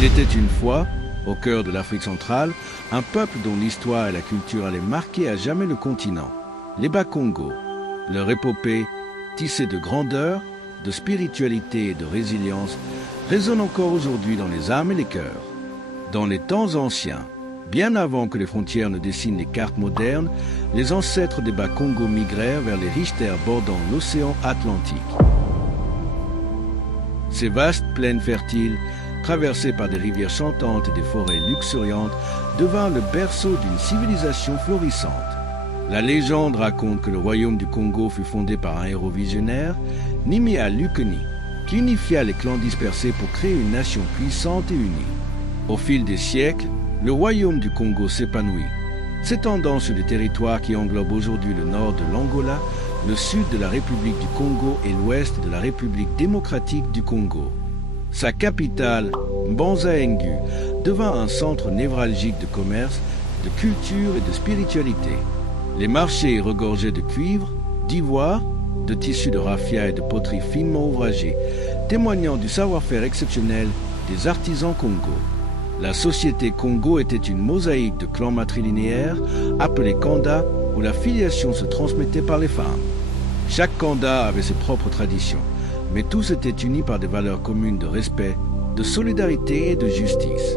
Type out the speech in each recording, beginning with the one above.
Il était une fois, au cœur de l'Afrique centrale, un peuple dont l'histoire et la culture allaient marquer à jamais le continent, les Bakongo. Leur épopée, tissée de grandeur, de spiritualité et de résilience, résonne encore aujourd'hui dans les âmes et les cœurs. Dans les temps anciens, bien avant que les frontières ne dessinent les cartes modernes, les ancêtres des Bakongo migrèrent vers les riches terres bordant l'océan Atlantique. Ces vastes plaines fertiles, traversées par des rivières chantantes et des forêts luxuriantes, devinrent le berceau d'une civilisation florissante. La légende raconte que le royaume du Congo fut fondé par un héros visionnaire, Nimia Lukeni, qui unifia les clans dispersés pour créer une nation puissante et unie. Au fil des siècles, le royaume du Congo s'épanouit, s'étendant sur des territoires qui englobent aujourd'hui le nord de l'Angola, le sud de la République du Congo et l'ouest de la République démocratique du Congo. Sa capitale, Mbanza-Engu, devint un centre névralgique de commerce, de culture et de spiritualité. Les marchés regorgeaient de cuivre, d'ivoire, de tissus de raffia et de poteries finement ouvragées, témoignant du savoir-faire exceptionnel des artisans Congo. La société Congo était une mosaïque de clans matrilinéaires appelés Kanda, où la filiation se transmettait par les femmes. Chaque Kanda avait ses propres traditions, mais tous étaient unis par des valeurs communes de respect, de solidarité et de justice.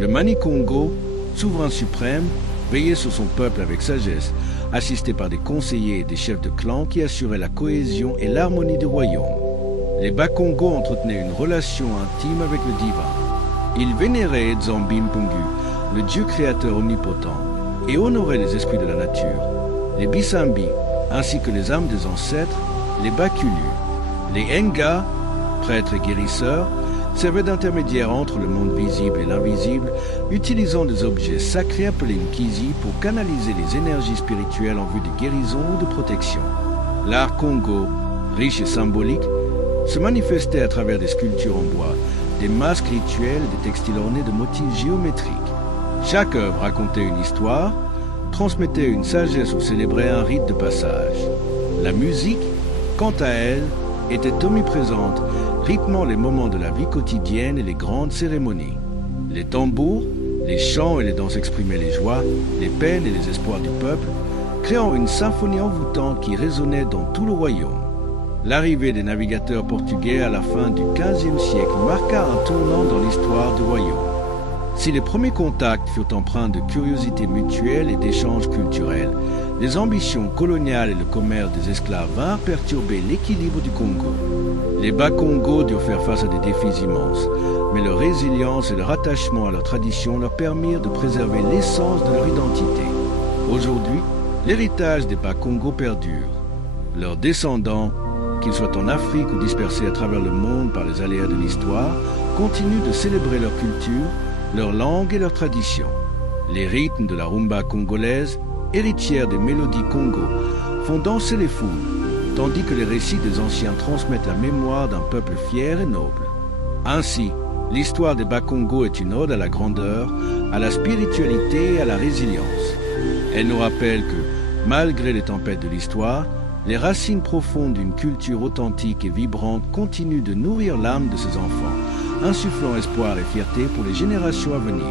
Le Mani-Congo, souverain suprême, veillait sur son peuple avec sagesse, assisté par des conseillers et des chefs de clan qui assuraient la cohésion et l'harmonie du royaume. Les Bakongo entretenaient une relation intime avec le divin. Ils vénéraient Nzambi Mpungu, le dieu créateur omnipotent, et honoraient les esprits de la nature, les Bisambi, ainsi que les âmes des ancêtres, les Bakulu. Les Enga, prêtres et guérisseurs, servaient d'intermédiaires entre le monde visible et l'invisible, utilisant des objets sacrés appelés Nkizi pour canaliser les énergies spirituelles en vue de guérison ou de protection. L'art Congo, riche et symbolique, se manifestait à travers des sculptures en bois, des masques rituels et des textiles ornés de motifs géométriques. Chaque œuvre racontait une histoire, transmettait une sagesse ou célébrait un rite de passage. La musique, quant à elle, était omniprésente, rythmant les moments de la vie quotidienne et les grandes cérémonies. Les tambours, les chants et les danses exprimaient les joies, les peines et les espoirs du peuple, créant une symphonie envoûtante qui résonnait dans tout le royaume. L'arrivée des navigateurs portugais à la fin du XVe siècle marqua un tournant dans l'histoire du royaume. Si les premiers contacts furent empreints de curiosité mutuelle et d'échanges culturels, les ambitions coloniales et le commerce des esclaves vinrent perturber l'équilibre du Congo. Les Bakongo durent faire face à des défis immenses, mais leur résilience et leur attachement à leur tradition leur permirent de préserver l'essence de leur identité. Aujourd'hui, l'héritage des Bakongo perdure. Leurs descendants, qu'ils soient en Afrique ou dispersés à travers le monde par les aléas de l'histoire, continuent de célébrer leur culture, leur langue et leurs traditions. Les rythmes de la rumba congolaise, héritière des mélodies Congo, font danser les foules, tandis que les récits des anciens transmettent la mémoire d'un peuple fier et noble. Ainsi, l'histoire des Bakongo est une ode à la grandeur, à la spiritualité et à la résilience. Elle nous rappelle que, malgré les tempêtes de l'histoire, les racines profondes d'une culture authentique et vibrante continuent de nourrir l'âme de ses enfants, insufflant espoir et fierté pour les générations à venir.